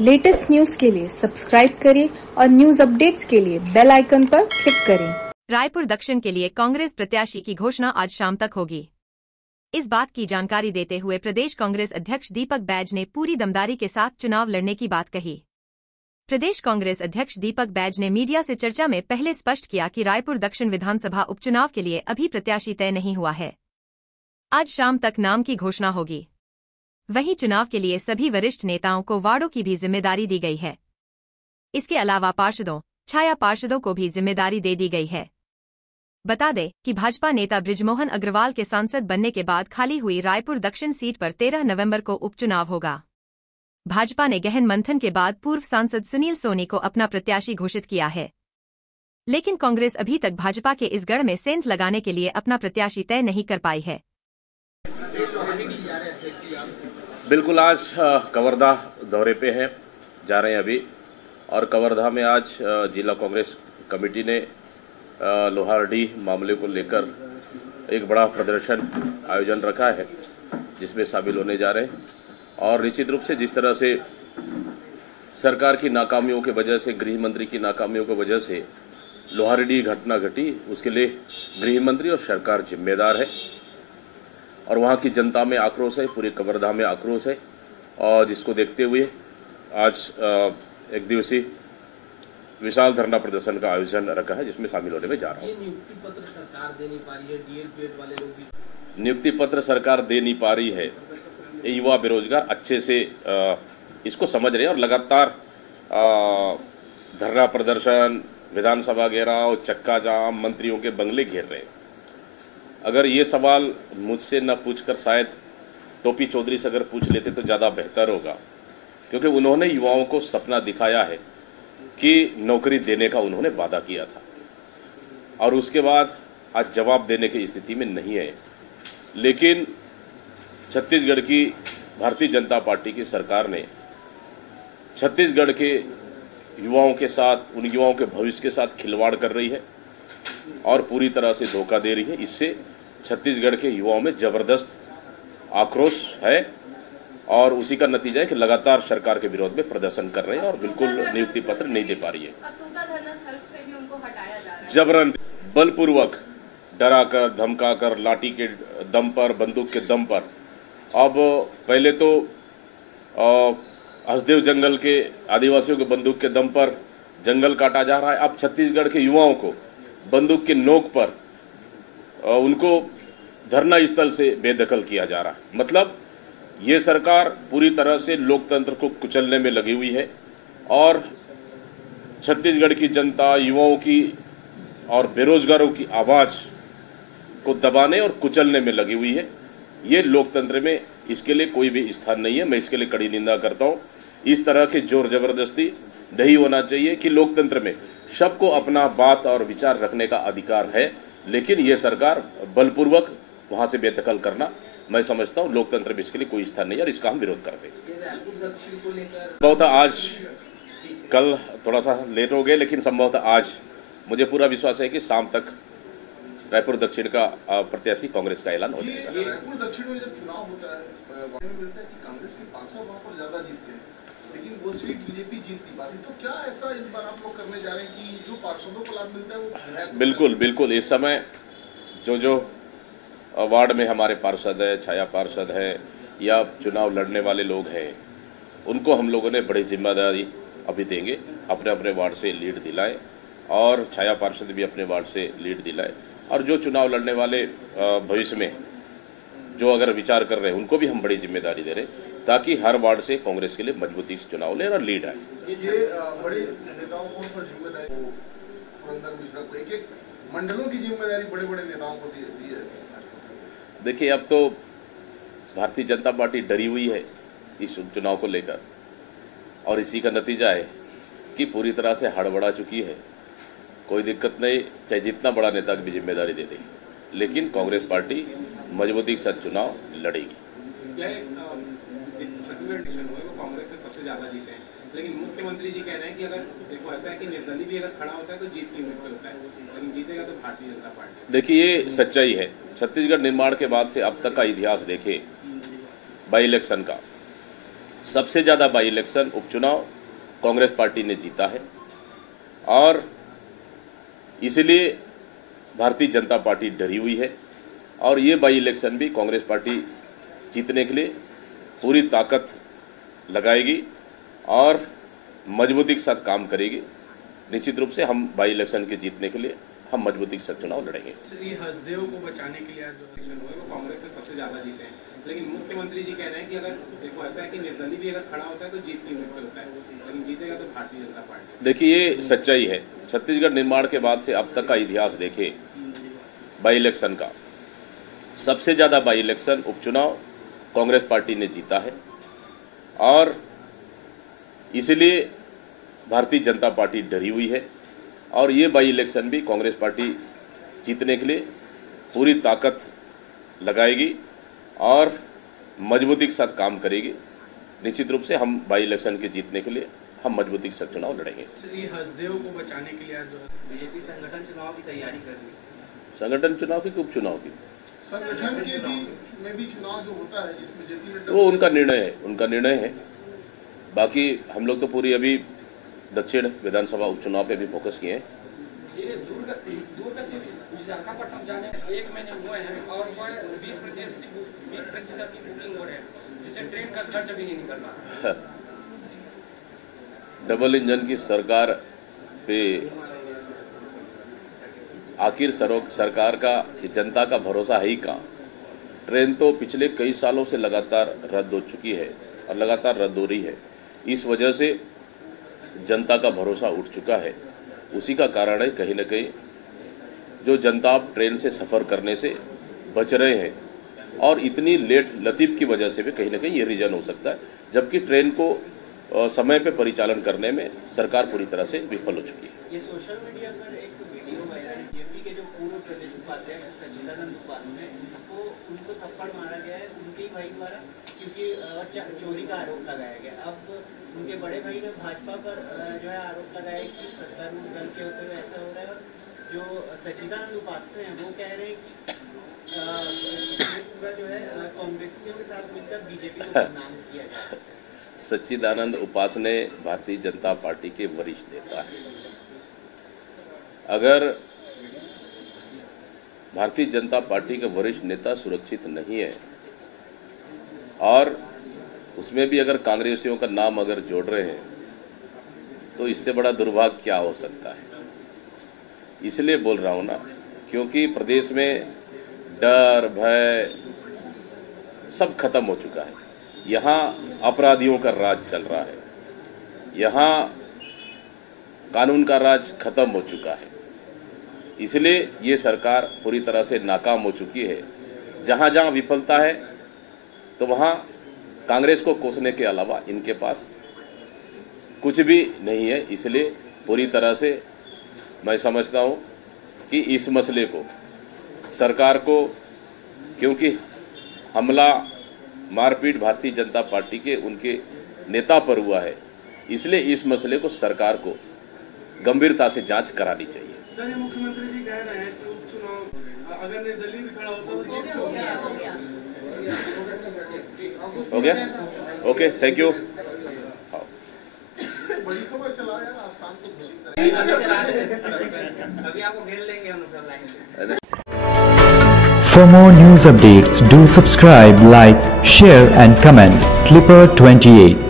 Latest news के लिए subscribe करें और न्यूज अपडेट्स के लिए बेल आइकन पर क्लिक करें। रायपुर दक्षिण के लिए कांग्रेस प्रत्याशी की घोषणा आज शाम तक होगी। इस बात की जानकारी देते हुए प्रदेश कांग्रेस अध्यक्ष दीपक बैज ने पूरी दमदारी के साथ चुनाव लड़ने की बात कही। प्रदेश कांग्रेस अध्यक्ष दीपक बैज ने मीडिया से चर्चा में पहले स्पष्ट किया कि रायपुर दक्षिण विधानसभा उपचुनाव के लिए अभी प्रत्याशी तय नहीं हुआ है। आज शाम तक नाम की घोषणा होगी। वहीं चुनाव के लिए सभी वरिष्ठ नेताओं को वार्डों की भी जिम्मेदारी दी गई है। इसके अलावा पार्षदों, छाया पार्षदों को भी जिम्मेदारी दे दी गई है। बता दें कि भाजपा नेता बृजमोहन अग्रवाल के सांसद बनने के बाद खाली हुई रायपुर दक्षिण सीट पर 13 नवंबर को उपचुनाव होगा। भाजपा ने गहन मंथन के बाद पूर्व सांसद सुनील सोनी को अपना प्रत्याशी घोषित किया है, लेकिन कांग्रेस अभी तक भाजपा के इस गढ़ में सेंध लगाने के लिए अपना प्रत्याशी तय नहीं कर पाई है। बिल्कुल, आज कवर्धा दौरे पे हैं, जा रहे हैं अभी। और कवर्धा में आज जिला कांग्रेस कमेटी ने लोहारडी मामले को लेकर एक बड़ा प्रदर्शन आयोजन रखा है, जिसमें शामिल होने जा रहे हैं। और निश्चित रूप से जिस तरह से सरकार की नाकामियों के वजह से, गृह मंत्री की नाकामियों की वजह से लोहारडी घटना घटी, उसके लिए गृह मंत्री और सरकार जिम्मेदार है। और वहाँ की जनता में आक्रोश है, पूरे कवर्धा में आक्रोश है। और जिसको देखते हुए आज एक दिवसीय विशाल धरना प्रदर्शन का आयोजन रखा है, जिसमें शामिल होने में जा रहा हूँ। नियुक्ति पत्र सरकार दे नहीं पा रही है, डीएड बीएड वाले लोग भी नियुक्ति पत्र सरकार दे नहीं पा रही है। ये युवा बेरोजगार अच्छे से इसको समझ रहे हैं और लगातार धरना प्रदर्शन, विधानसभा घेराव, चक्का जाम, मंत्रियों के बंगले घेर रहे हैं। अगर ये सवाल मुझसे न पूछकर शायद टोपी चौधरी से अगर पूछ लेते तो ज़्यादा बेहतर होगा, क्योंकि उन्होंने युवाओं को सपना दिखाया है कि नौकरी देने का उन्होंने वादा किया था, और उसके बाद आज जवाब देने की स्थिति में नहीं है। लेकिन छत्तीसगढ़ की भारतीय जनता पार्टी की सरकार ने छत्तीसगढ़ के युवाओं के साथ, उन युवाओं के भविष्य के साथ खिलवाड़ कर रही है और पूरी तरह से धोखा दे रही है। इससे छत्तीसगढ़ के युवाओं में जबरदस्त आक्रोश है और उसी का नतीजा है कि लगातार सरकार के विरोध में प्रदर्शन कर रहे हैं और बिल्कुल नियुक्ति पत्र नहीं दे पा रही है। जबरन, बलपूर्वक, डराकर, धमकाकर, लाठी के दम पर, बंदूक के दम पर। अब पहले तो हसदेव जंगल के आदिवासियों के बंदूक के दम पर जंगल काटा जा रहा है। अब छत्तीसगढ़ के युवाओं को बंदूक के नोक पर उनको धरना स्थल से बेदखल किया जा रहा है। मतलब ये सरकार पूरी तरह से लोकतंत्र को कुचलने में लगी हुई है और छत्तीसगढ़ की जनता, युवाओं की और बेरोजगारों की आवाज़ को दबाने और कुचलने में लगी हुई है। ये लोकतंत्र में इसके लिए कोई भी स्थान नहीं है। मैं इसके लिए कड़ी निंदा करता हूँ। इस तरह के जोर जबरदस्ती नहीं होना चाहिए कि लोकतंत्र में सबको अपना बात और विचार रखने का अधिकार है, लेकिन ये सरकार बलपूर्वक वहाँ से बेदखल करना, मैं समझता हूँ लोकतंत्र में इसके लिए कोई स्थान नहीं है और इसका हम विरोध करते हैं। संभवतः आज, कल थोड़ा सा लेट हो गए, लेकिन संभवतः आज मुझे पूरा विश्वास है कि शाम तक रायपुर दक्षिण का प्रत्याशी कांग्रेस का ऐलान हो जाएगा। रायपुर दक्षिण में जब चुनाव होता है, मिलता है कि कांग्रेस के पार्षद वहाँ पर ज्यादा जीतते हैं, लेकिन वो सीट बीजेपी जीत नहीं पाती। तो क्या ऐसा इस बार आप लोग करने जा रहे हैं कि जो पार्षदों को लाभ मिलता है वो? बिल्कुल बिल्कुल, इस समय जो वार्ड में हमारे पार्षद है, छाया पार्षद है या चुनाव लड़ने वाले लोग हैं, उनको हम लोगों ने बड़ी जिम्मेदारी अभी देंगे। अपने अपने वार्ड से लीड दिलाए और छाया पार्षद भी अपने वार्ड से लीड दिलाए, और जो चुनाव लड़ने वाले भविष्य में जो अगर विचार कर रहे हैं उनको भी हम बड़ी जिम्मेदारी दे रहे हैं, ताकि हर वार्ड से कांग्रेस के लिए मजबूती से चुनाव लें और लीड आए। ये बड़े नेताओं को पर जिम्मेदारी, पुरंदर मिश्रा को एक मंडलों की जिम्मेदारी बड़े बड़े नेताओं को दी है। देखिए, अब तो भारतीय जनता पार्टी डरी हुई है इस चुनाव को लेकर, और इसी का नतीजा है कि पूरी तरह से हड़बड़ा चुकी है। कोई दिक्कत नहीं, चाहे जितना बड़ा नेता की भी जिम्मेदारी दे दे, लेकिन कांग्रेस पार्टी मजबूती के साथ चुनाव लड़ेगी। कांग्रेस से सबसे ज्यादा जीते हैं, लेकिन मुख्यमंत्री जी कह रहे हैं कि अगर देखो ऐसा है कि निर्दलीय भी अगर खड़ा होता है तो जीत की उम्मीद से होता है, लेकिन जीतेगा तो भारतीय जनता पार्टी। देखिए, ये सच्चाई है। छत्तीसगढ़ निर्माण के बाद से अब तक का इतिहास देखें, बाई इलेक्शन का सबसे ज़्यादा बाई इलेक्शन उपचुनाव कांग्रेस पार्टी ने जीता है और इसलिए भारतीय जनता पार्टी डरी हुई है और ये बाई इलेक्शन भी कांग्रेस पार्टी जीतने के लिए पूरी ताकत लगाएगी और मजबूती के साथ काम करेगी। निश्चित रूप से हम बाई इलेक्शन के जीतने के लिए हम मजबूती के साथ चुनाव लड़ेंगे। हसदेव को बचाने के लिए आज जो इलेक्शन हुए वो कांग्रेस से सबसे ज्यादा जीते हैं, लेकिन मुख्यमंत्री जी कह रहे हैं कि अगर देखो ऐसा है कि निर्दलीय भी अगर खड़ा होता है तो जीत की उम्मीद से होता है, लेकिन जीतेगा तो भारतीय जनता पार्टी। देखिए ये सच्चाई है। छत्तीसगढ़ निर्माण के बाद से अब तक का इतिहास देखें बाई इलेक्शन का, सबसे ज़्यादा बाई इलेक्शन उपचुनाव कांग्रेस पार्टी ने जीता है और इसलिए भारतीय जनता पार्टी डरी हुई है और ये बाई इलेक्शन भी कांग्रेस पार्टी जीतने के लिए पूरी ताकत लगाएगी और मजबूती के साथ काम करेगी। निश्चित रूप से हम बाई इलेक्शन के जीतने के लिए हम मजबूती के साथ चुनाव लड़ेंगे। हसदेव को बचाने के लिए आज जो बीजेपी संगठन चुनाव की तैयारी कर रही है। संगठन चुनाव की उपचुनाव की संगठन के में भी चुनाव जो होता है जिसमें जेपी वो उनका निर्णय है। बाकी हम लोग तो पूरी अभी दक्षिण विधानसभा उपचुनाव पे भी फोकस किए हैं। विशाखापट्टनम जाने 1 महीने हुए हैं और वह 20% की बुकिंग हो रही है, जिससे ट्रेन का खर्च भी नहीं निकल रहा। डबल इंजन की सरकार पे आखिर सरकार का जनता का भरोसा है ही कहाँ। ट्रेन तो पिछले कई सालों से लगातार रद्द हो चुकी है और लगातार रद्द हो रही है। इस वजह से जनता का भरोसा उठ चुका है। उसी का कारण है कहीं ना कहीं जो जनता अब ट्रेन से सफ़र करने से बच रहे हैं और इतनी लेट लतीफ़ की वजह से भी कहीं ना कहीं ये रीज़न हो सकता है, जबकि ट्रेन को समय पे परिचालन करने में सरकार पूरी तरह से विफल हो चुकी है। ये सोशल मीडिया पर एक वीडियो वायरल है, यूपी के जो पूर्व प्रदेश उपाध्यक्ष सच्चिदानंद उपाध्याय को उनको थप्पड़ मारा गया है उनके ही भाई द्वारा, क्योंकि चोरी का आरोप लगाया गया। अब उनके बड़े भाई ने भाजपा पर जो है आरोप लगाया कि सत्तारूढ़ दल के होते हुए ऐसा हो रहा है। और जो सच्चिदानंद उपाध्याय हैं वो कह रहे हैं कि पूरा जो है कांग्रेसियों के साथ मिलकर बीजेपी को बदनाम किया जाए। सच्चिदानंद उपाध्याय भारतीय जनता पार्टी के वरिष्ठ नेता हैं। अगर भारतीय जनता पार्टी के वरिष्ठ नेता सुरक्षित नहीं है और उसमें भी अगर कांग्रेसियों का नाम अगर जोड़ रहे हैं तो इससे बड़ा दुर्भाग्य क्या हो सकता है। इसलिए बोल रहा हूँ ना, क्योंकि प्रदेश में डर भय सब खत्म हो चुका है। यहाँ अपराधियों का राज चल रहा है, यहाँ कानून का राज खत्म हो चुका है। इसलिए ये सरकार पूरी तरह से नाकाम हो चुकी है। जहाँ जहाँ विफलता है तो वहाँ कांग्रेस को कोसने के अलावा इनके पास कुछ भी नहीं है। इसलिए पूरी तरह से मैं समझता हूँ कि इस मसले को सरकार को, क्योंकि हमला मारपीट भारतीय जनता पार्टी के उनके नेता पर हुआ है, इसलिए इस मसले को सरकार को गंभीरता से जांच करानी चाहिए। सर, ये मुख्यमंत्री जी कह रहे हैं कि उपचुनाव अगर निर्दलीय भी खड़ा होता तो हो गया। Okay, thank you. बड़ी खबर चला यार, आज शाम को अभी आपको घेर लेंगे हम लोग। For more news updates, do subscribe, like, share and comment. Clipper 28